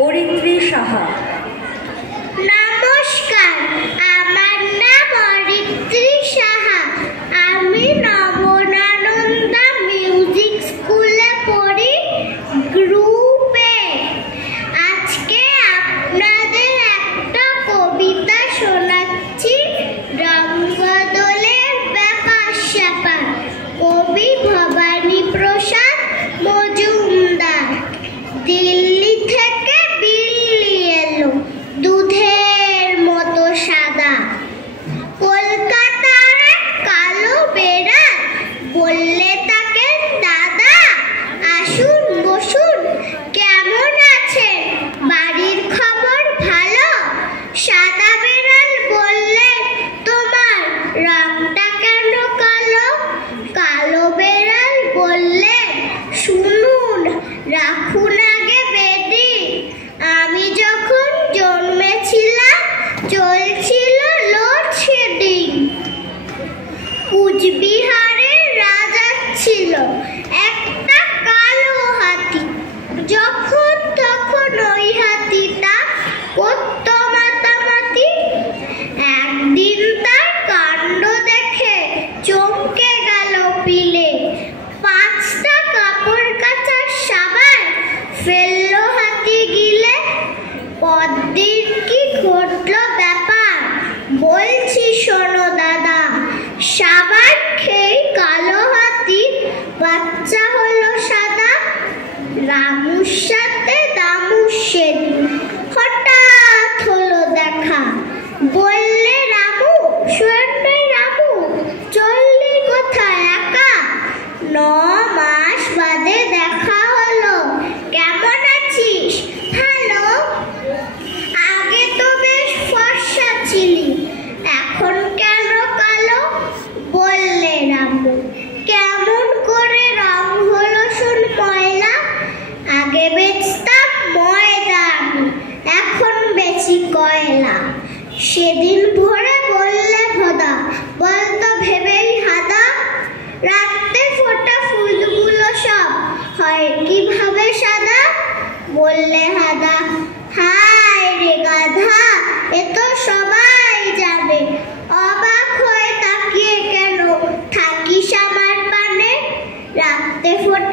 অরিত্রী সাহা। নমস্কার, আমার নাম অরিত্রী সাহা। আমি নবনানন্দা মিউজিক স্কুলে পড়ি, গ্রুপে। আজকে আপনাদের একটা কবিতা শোনাচ্ছি, রঙ্গদোলের ব্যাপার স্যাপার। কবি ভবানী প্রসাদ মজুমদার। দিল্লি থেকে বিল্লি এলো, দুধের মতো সাদা। কলকাতার এক কালো বেড়াল, বললে তাকে দাদা, আসুন বসুন, কেমন আছেন, বাড়ির খবর ভালো? সাদা বেড়াল বললে, তোমার রংটা কেন কালো? কালো বেড়াল বললে, শুনুন, রাখুন আগে বেদি। আমি যখন জন্মেছিলাম চলছিল লোডশেডিং। কুচবিহারের রাজা ছিল একটা কালো হাতি। যখন তখন ওই হাতিটা করত মাতামাতি। একদিন তার কাণ্ড দেখে চমকে গেল পিলে। 5টা কাপড় কাচার সাবান ফেললো হাতি গিলে। পরদিন কি ঘটলো ব্যাপার, বলছি শোনো দাদা। সাবান খেয়ে কালো হাতি বাচ্চা হলো সাদা। রামুর সাথে দামুর সেদিন হঠাৎ হলো দেখা। বললে রামু, শোন রামু, চললি কোথায় একা? 9 মাস বাদে দেখা হলো, কেমন আছিস? ভালো। আগে তো বেশ ফর্সা ছিলি, এখন কেন কালো? বললে রামু, কেমন করে রং হলো শোন ময়লা? আগে বেচতাম ময়দা আমি, এখন বেচি কয়লা। সেদিন ভোরে বললে ভোদা, বলতো ভেবেই হাদা, রাতে ফোটা ফুলগুলো সব হয় কিভাবে সাদা? বললে হাদা, হায় রে গাধা, এ তো সবাই জানে, অবাক হয়ে তাকিয়ে কেন থাকিস আমার পানে? রাতে ফোটা